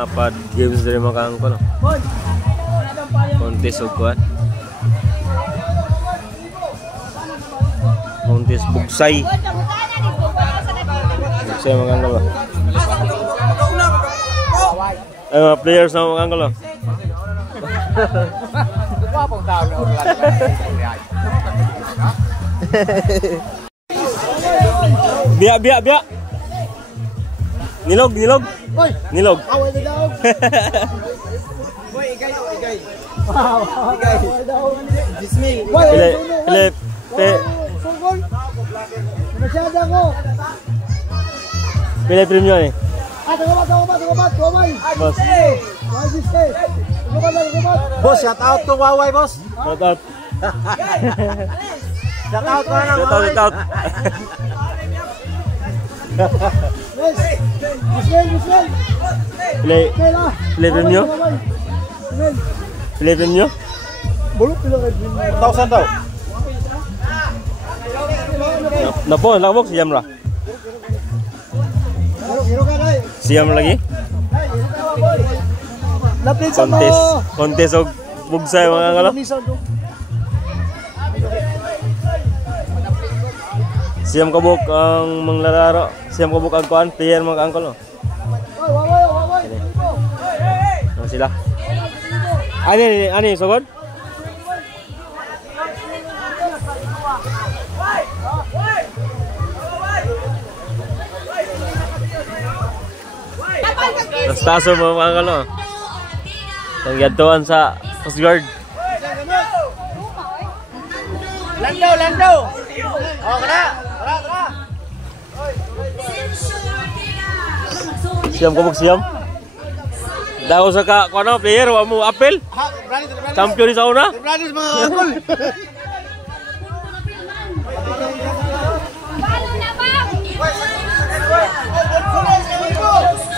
Dapat games dari makan ko no. Kontes og kuan. Kontes bugsay. Bugsay makan ko. Ay mga players na makan ko. Biak. Nilog. Nilog. Boy, igay. Wow. Igay. Dismay. Pilip. Sungkol. Masyado ako. Pilip premium ni. Tumabat. Boss. Boss, shout out to Waway, boss. Shout out. Shout out ko na Shout out. Bismil. Pilip premium. Pilip premium. Bulok pila kay 1,000 daw. Napo, labok siyam ra. Hiro ka dai. Siyam lagi. Lapit sa mo. Kontes og bugsay mga kalo. Siyam kabuk ang manglararo. Siyam kabuk ang kuan player mga angkol no. Waway. Ano sila? Ani sogod? Taso mo mga kalo. Tanggatuan sa Coast Guard. Lando. Oh, kena. Siyam. Daw sa ka kuno player wa mo apel. Champion sa una. Brothers mga angkol.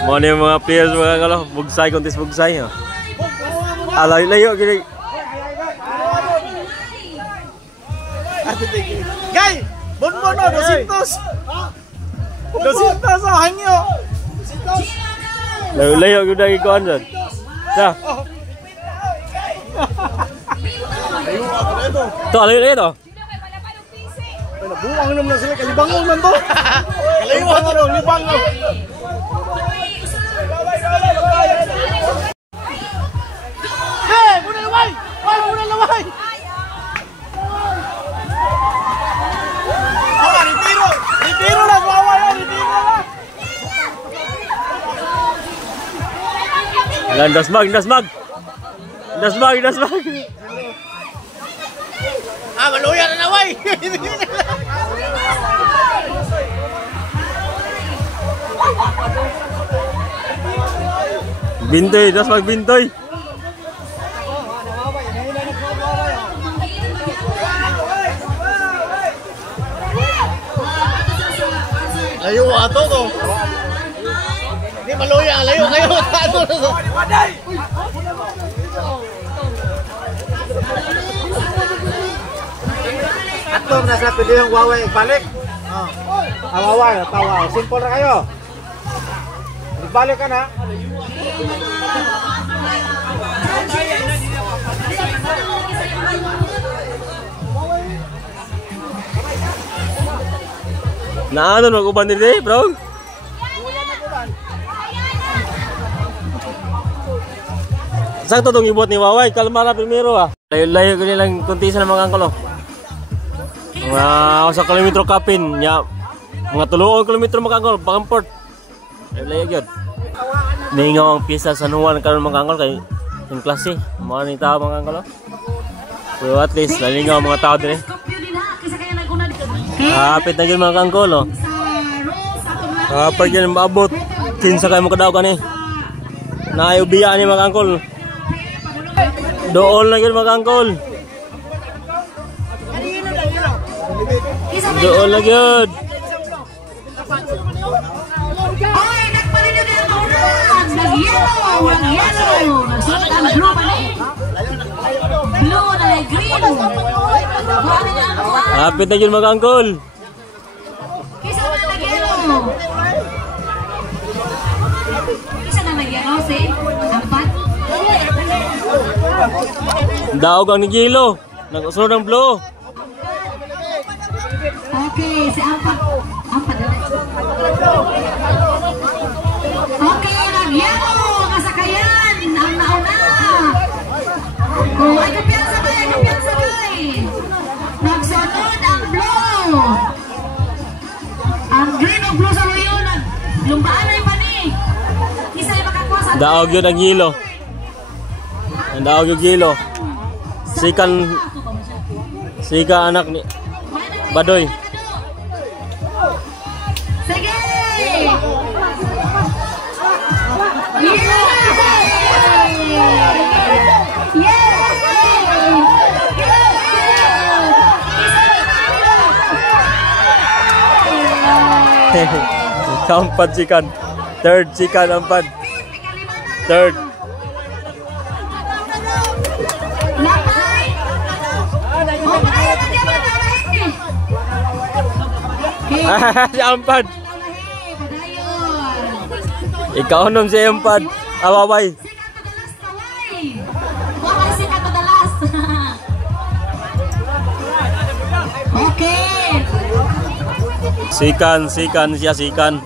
Mo ni mga players mga kalo, kontes bugsay. Layo gini. Gay, bon 200. 200 sa hangyo. Layo gyud lagi kuan dyan. Sa. Layo to. Buang naman sila kalibangon man to. Kalibangon libangon. Muna laway. Retiro na laway, retiro na. Dasmag. Maluya na laway. Dasmag bintoy. Layo ato to. Di maluya, layo ato to. Ato na sa pili yung Waway balik. Waway, tawa. Simple na kayo. Balik ka na. Naano ko ba nila bro? Sakto tong ibot ni Waway, kalma na primero ah. Layo ko nilang konti sa mga angkol. Mga sa kilometro kapin nya mga 3 kilometro mga angkol pagamport. Layo gyud. Ningaw ang piyesa sa nuwan karon mga angkol kay yung klase, mga ni tao mga angkol. So at least nalingaw mga tao dire. Kapit na yun mga kangkol oh. Kapag yan maabot kinsa kayo makadaw ka ni naiubiya ni mga kangkol. Doon na yun mga kangkol. Doon na yun. Ay, nagparin nyo din ang nag-yellow. Nagsulat ang blue pa ni. Blue na green. Kapit na yun mga kangkol. Kisa na nag-yellow. Kisa na nag-yellow, see? Daog ang nigilo. Nagsunod ng blue. Okay, si Ampad. Ampad. Okay, nagyelo. Kasakayan. Ang nauna. Oh, ay kapiyan sabay. Ay kapiyan sabay. Nagsunod ang blue. Ang green o blue sa luyo. Lumbaan na yung pani. Isa yung makakuha sa... Daog yun ang hilo. Daog yung hilo. Sika anak ni Badoy. Sige! Ampad sikan. Third sikan ampad. Third. Lapay! Oh, patayan na diyan na Si Ampad. Padayon. Ikaw nom si Ampad. Awaway. Sikat to the last kaway. Wakay sikat to the last. Okay. Sikan siya sikan.